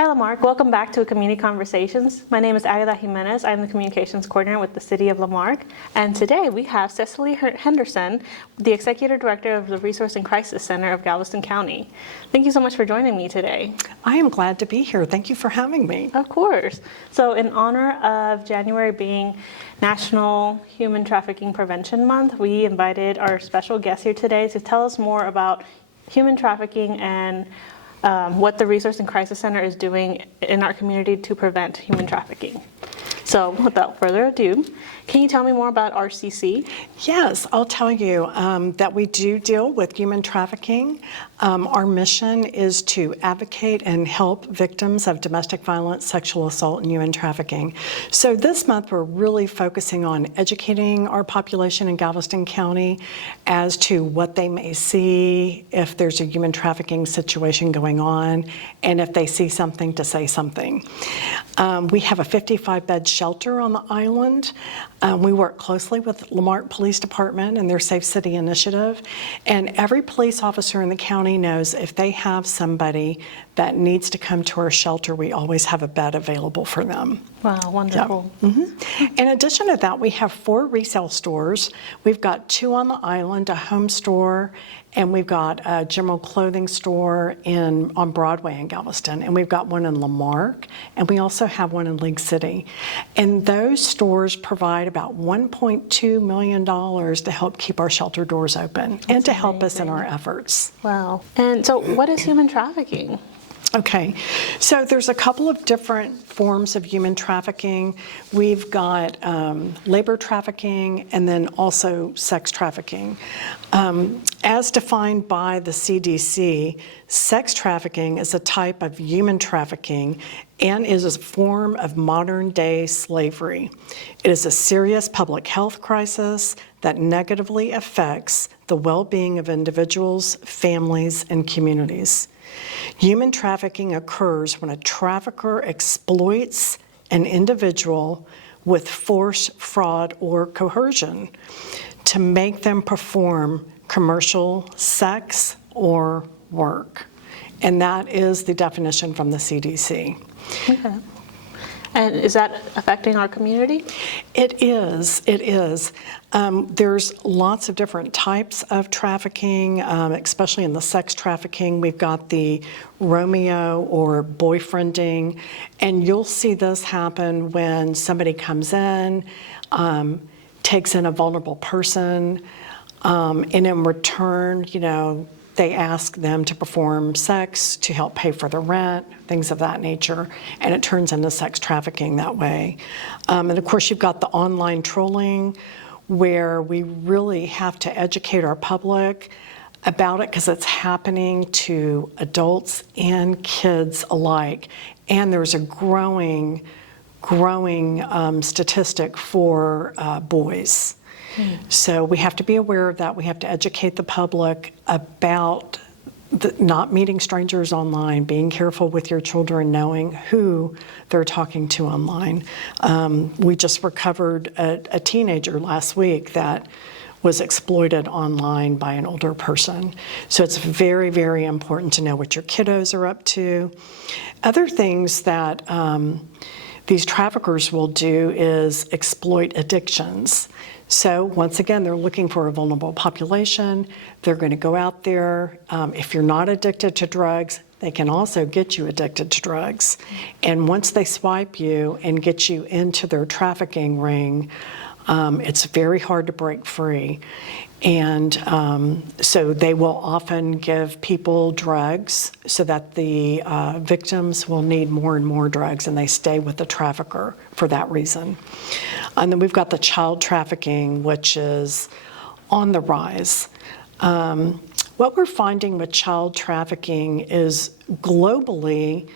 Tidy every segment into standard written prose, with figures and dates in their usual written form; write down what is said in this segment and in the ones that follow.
Hi, La Marque. Welcome back to Community Conversations. My name is Agueda Jimenez. I'm the Communications Coordinator with the City of La Marque. And today we have Cecily Henderson, the Executive Director of the Resource and Crisis Center of Galveston County. Thank you so much for joining me today. I am glad to be here. Thank you for having me. Of course. So in honor of January being National Human Trafficking Prevention Month, we invited our special guest here today to tell us more about human trafficking and what the Resource and Crisis Center is doing in our community to prevent human trafficking. So without further ado, can you tell me more about RCC? Yes, I'll tell you that we do deal with human trafficking. Our mission is to advocate and help victims of domestic violence, sexual assault, and human trafficking. So this month we're really focusing on educating our population in Galveston County as to what they may see if there's a human trafficking situation going on, and if they see something, to say something. We have a 55-bed shelter on the island. We work closely with La Marque Police Department and their Safe City initiative. And every police officer in the county knows if they have somebody that needs to come to our shelter, we always have a bed available for them. Wow, wonderful. Yep. Mm-hmm. In addition to that, we have 4 resale stores. We've got 2 on the island, a home store, and we've got a general clothing store on Broadway in Galveston, and we've got one in La Marque, and we also have one in League City. And those stores provide about $1.2 million to help keep our shelter doors open. That's and to help amazing. Us in our efforts. Wow. And so what is human trafficking? Okay, so there's a couple of different forms of human trafficking. We've got labor trafficking and then also sex trafficking. As defined by the CDC, sex trafficking is a type of human trafficking and is a form of modern-day slavery. It is a serious public health crisis that negatively affects the well-being of individuals, families, and communities. Human trafficking occurs when a trafficker exploits an individual with force, fraud, or coercion to make them perform commercial sex or work. And that is the definition from the CDC. Okay. And is that affecting our community? It is. It is. There's lots of different types of trafficking, especially in the sex trafficking. We've got the Romeo or boyfriending, and you'll see this happen when somebody comes in, takes in a vulnerable person, and in return, they ask them to perform sex to help pay for the rent, things of that nature, and it turns into sex trafficking that way. And of course, you've got the online trolling, where we really have to educate our public about it because it's happening to adults and kids alike. And there's a growing statistic for boys. So we have to be aware of that. We have to educate the public about not meeting strangers online, being careful with your children, knowing who they're talking to online. We just recovered a teenager last week that was exploited online by an older person. So it's very, very important to know what your kiddos are up to. Other things that these traffickers will do is exploit addictions. So once again, they're looking for a vulnerable population. They're going to go out there. If you're not addicted to drugs, they can also get you addicted to drugs. And once they swipe you and get you into their trafficking ring, it's very hard to break free. And so they will often give people drugs so that the victims will need more and more drugs, and they stay with the trafficker for that reason. And then we've got the child trafficking, which is on the rise. What we're finding with child trafficking is globally,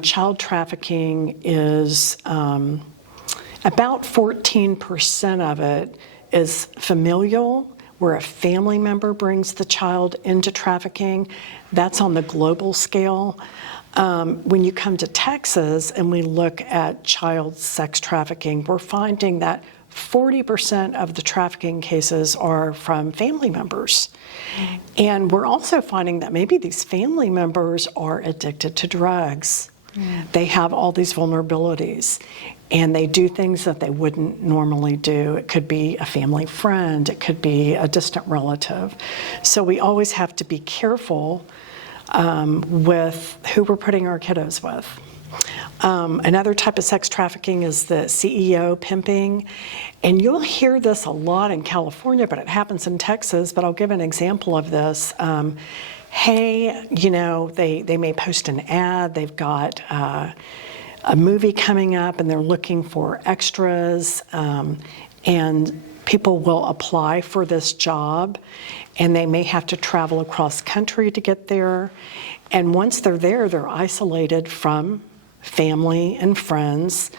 child trafficking is about 14% of it is familial, where a family member brings the child into trafficking. That's on the global scale. When you come to Texas and we look at child sex trafficking, we're finding that 40% of the trafficking cases are from family members. And we're also finding that maybe these family members are addicted to drugs They have all these vulnerabilities, and they do things that they wouldn't normally do. It could be a family friend, it could be a distant relative. So we always have to be careful with who we're putting our kiddos with. Another type of sex trafficking is the CEO pimping, and you'll hear this a lot in California, but it happens in Texas. But I'll give an example of this. Hey, they may post an ad, they've got a movie coming up and they're looking for extras, and people will apply for this job, and they may have to travel across country to get there. And once they're there, they're isolated from family and friends.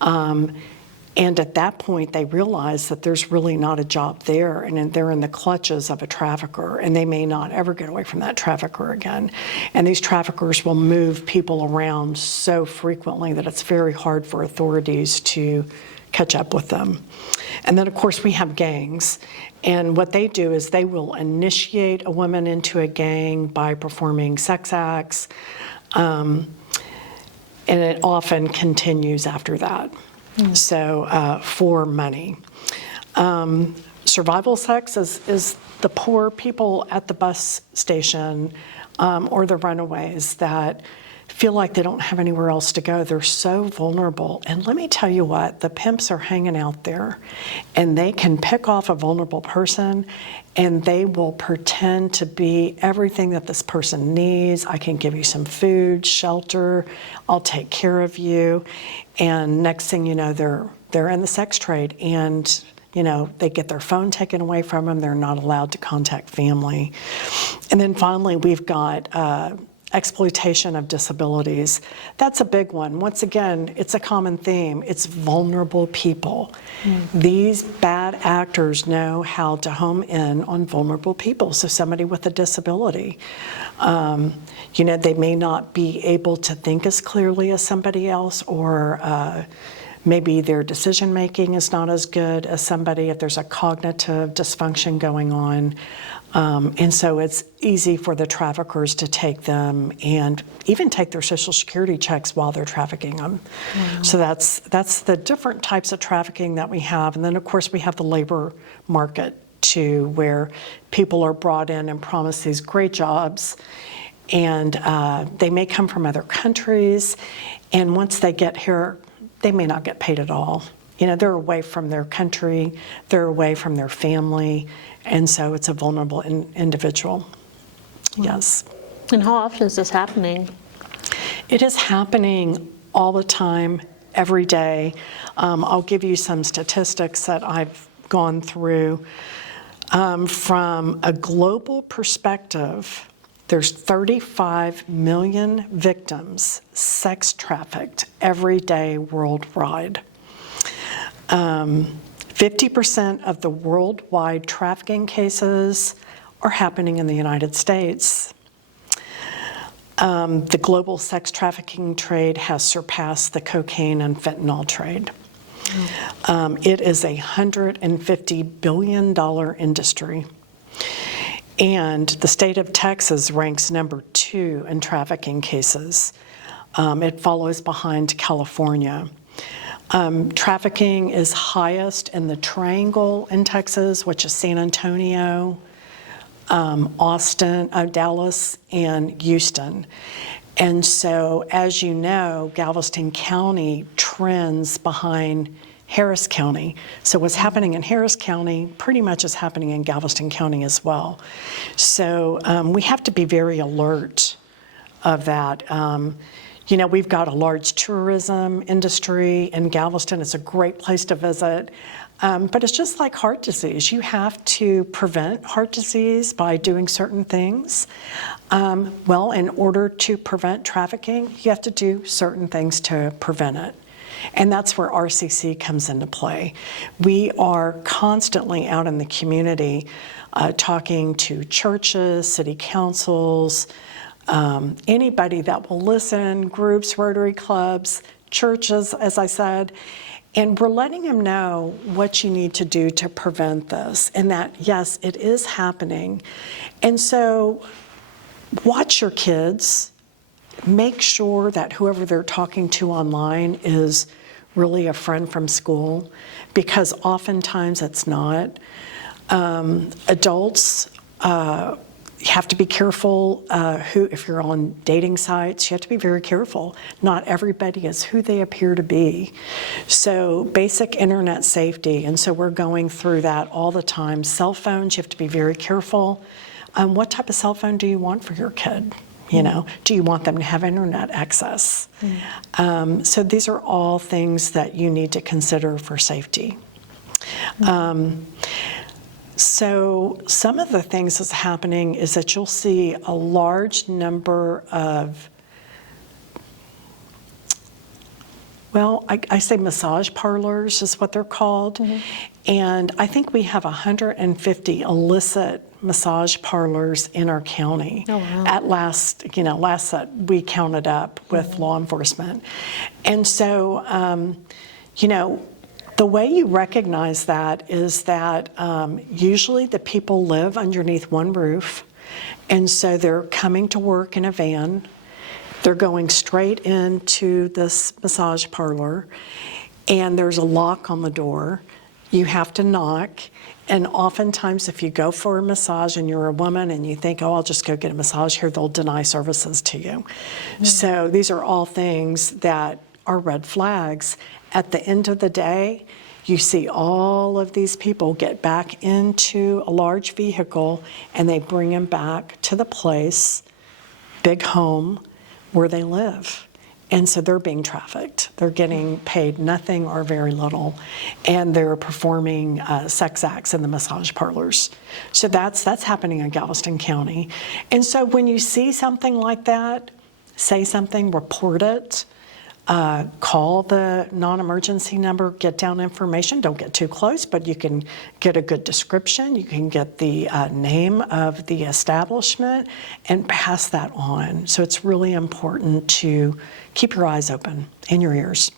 And at that point, they realize that there's really not a job there, and they're in the clutches of a trafficker, and they may not ever get away from that trafficker again. And these traffickers will move people around so frequently that it's very hard for authorities to catch up with them. And then, of course, we have gangs. And what they do is they will initiate a woman into a gang by performing sex acts, and it often continues after that. So for money. Survival sex is the poor people at the bus station or the runaways that feel like they don't have anywhere else to go. They're so vulnerable. And let me tell you what, the pimps are hanging out there, and they can pick off a vulnerable person, and they will pretend to be everything that this person needs. I can give you some food, shelter, I'll take care of you. And next thing you know, they're in the sex trade, and they get their phone taken away from them. They're not allowed to contact family. And then finally, we've got exploitation of disabilities. That's a big one. Once again, it's a common theme. It's vulnerable people. These bad actors know how to home in on vulnerable people. So somebody with a disability, they may not be able to think as clearly as somebody else, or maybe their decision making is not as good as somebody if there's a cognitive dysfunction going on. And so it's easy for the traffickers to take them and even take their Social Security checks while they're trafficking them. Wow. So that's the different types of trafficking that we have. And then, of course, we have the labor market, too, where people are brought in and promised these great jobs. And they may come from other countries. And once they get here, they may not get paid at all. They're away from their country, they're away from their family, and so it's a vulnerable individual. Yes. And how often is this happening? It is happening all the time, every day. I'll give you some statistics that I've gone through. From a global perspective, there's 35 million victims sex trafficked every day worldwide. 50% of the worldwide trafficking cases are happening in the United States. The global sex trafficking trade has surpassed the cocaine and fentanyl trade. It is a $150 billion industry. And the state of Texas ranks number 2 in trafficking cases. It follows behind California. Trafficking is highest in the Triangle in Texas, which is San Antonio, Austin, Dallas, and Houston. And so, as you know, Galveston County trends behind Harris County. So what's happening in Harris County pretty much is happening in Galveston County as well. So we have to be very alert of that. We've got a large tourism industry in Galveston. It's a great place to visit. But it's just like heart disease. You have to prevent heart disease by doing certain things. In order to prevent trafficking, you have to do certain things to prevent it. And that's where RCC comes into play. We are constantly out in the community talking to churches, city councils, anybody that will listen, groups, Rotary clubs, churches, as I said, and we're letting them know what you need to do to prevent this, and that, yes, it is happening. And so watch your kids. make sure that whoever they're talking to online is really a friend from school, because oftentimes it's not. Adults, you have to be careful if you're on dating sites, you have to be very careful. Not everybody is who they appear to be. So basic internet safety, and so we're going through that all the time. Cell phones, you have to be very careful. What type of cell phone do you want for your kid? You know, do you want them to have internet access? So these are all things that you need to consider for safety. So some of the things that's happening is that you'll see a large number of, well, I say massage parlors is what they're called. And I think we have 150 illicit massage parlors in our county. Oh, wow. At last that we counted up with law enforcement. And so, the way you recognize that is that usually the people live underneath one roof, and so they're coming to work in a van. They're going straight into this massage parlor, and there's a lock on the door. You have to knock, and oftentimes if you go for a massage and you're a woman and you think, oh, I'll just go get a massage here, they'll deny services to you. So these are all things that are red flags. At the end of the day, you see all of these people get back into a large vehicle and they bring them back to the place, big home, where they live. And so they're being trafficked. They're getting paid nothing or very little, and they're performing sex acts in the massage parlors. So that's happening in Galveston County. And so when you see something like that, say something, report it. Call the non-emergency number, get down information. Don't get too close, but you can get a good description. You can get the name of the establishment and pass that on. So it's really important to keep your eyes open and your ears.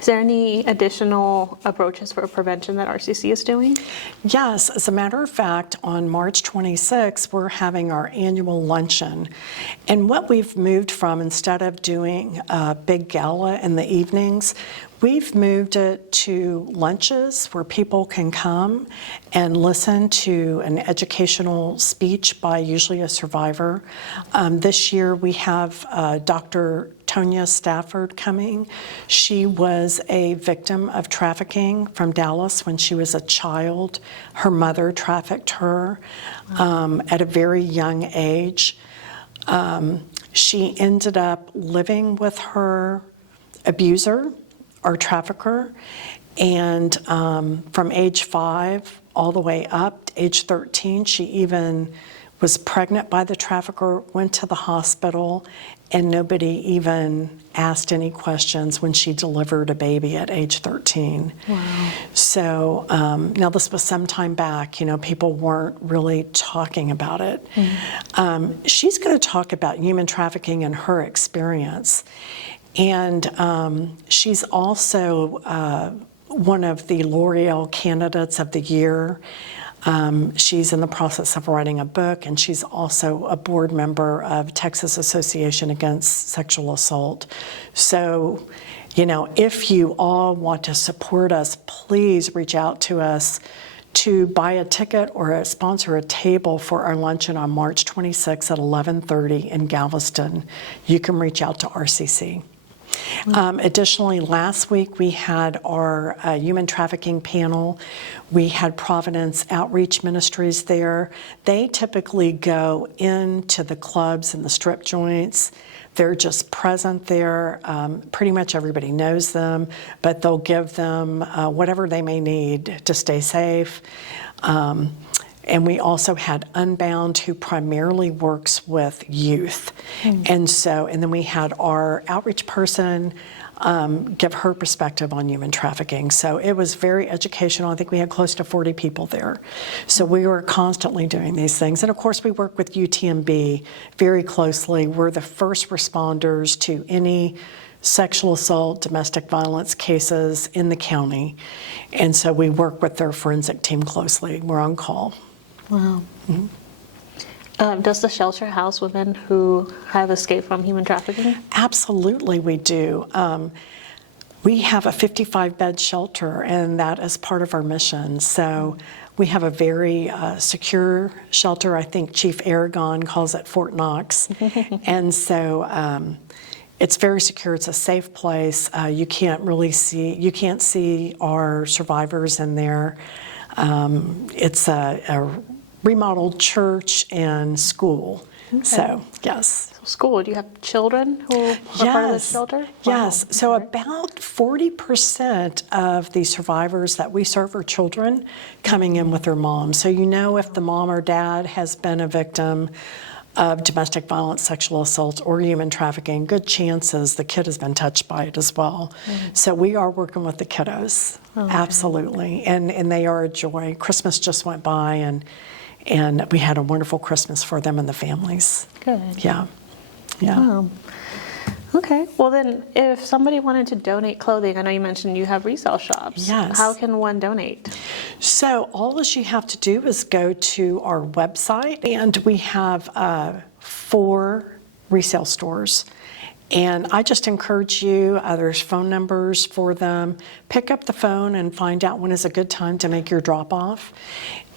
Is there any additional approaches for prevention that RCC is doing? Yes, as a matter of fact, on March 26th, we're having our annual luncheon. And what we've moved from, instead of doing a big gala in the evenings, we've moved it to lunches where people can come and listen to an educational speech by usually a survivor. This year we have Dr. Tonya Stafford coming. She was a victim of trafficking from Dallas when she was a child. Her mother trafficked her at a very young age. She ended up living with her abuser or trafficker, and from age 5 all the way up to age 13, she even was pregnant by the trafficker, went to the hospital, and nobody even asked any questions when she delivered a baby at age 13. Wow. So now this was some time back, people weren't really talking about it. She's going to talk about human trafficking and her experience. And she's also one of the L'Oreal candidates of the year. She's in the process of writing a book, and she's also a board member of Texas Association Against Sexual Assault. So, if you all want to support us, please reach out to us to buy a ticket or sponsor a table for our luncheon on March 26th at 11:30 in Galveston. You can reach out to RCC. Additionally, last week we had our human trafficking panel. We had Providence Outreach Ministries there. They typically go into the clubs and the strip joints. They're just present there. Pretty much everybody knows them, but they'll give them whatever they may need to stay safe. And we also had Unbound, who primarily works with youth. And then we had our outreach person give her perspective on human trafficking. So it was very educational. I think we had close to 40 people there. So we were constantly doing these things. And of course, we work with UTMB very closely. We're the first responders to any sexual assault, domestic violence cases in the county. And so we work with their forensic team closely. We're on call. Wow. Does the shelter house women who have escaped from human trafficking? Absolutely, we do. We have a 55-bed shelter, and that is part of our mission. So we have a very secure shelter. I think Chief Aragon calls it Fort Knox. And so it's very secure. It's a safe place. You can't see our survivors in there. It's a remodeled church and school. Okay. So, yes. School, do you have children who are part of the shelter? Yes. Wow. So Okay. about 40% of the survivors that we serve are children coming in with their mom. So you know if the mom or dad has been a victim of domestic violence, sexual assault, or human trafficking, good chances the kid has been touched by it as well. So we are working with the kiddos, absolutely. And they are a joy. Christmas just went by, and we had a wonderful Christmas for them and the families. Good. Yeah. Yeah. Okay. Well, then, if somebody wanted to donate clothing, I know you mentioned you have resale shops. Yes. How can one donate? So all that you have to do is go to our website, and we have 4 resale stores. And I just encourage you, there's phone numbers for them. Pick up the phone and find out when is a good time to make your drop-off.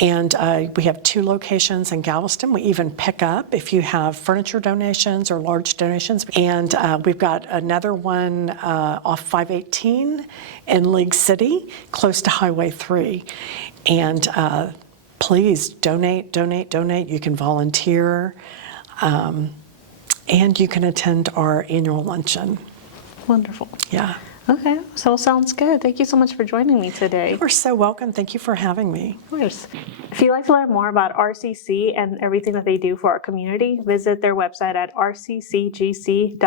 And we have 2 locations in Galveston. We even pick up if you have furniture donations or large donations. And we've got another one off 518 in League City, close to Highway 3. And please donate. You can volunteer. And you can attend our annual luncheon. Wonderful. Yeah. Okay. So sounds good. Thank you so much for joining me today. You're so welcome. Thank you for having me. Of course. If you'd like to learn more about RCC and everything that they do for our community, visit their website at rccgc.org.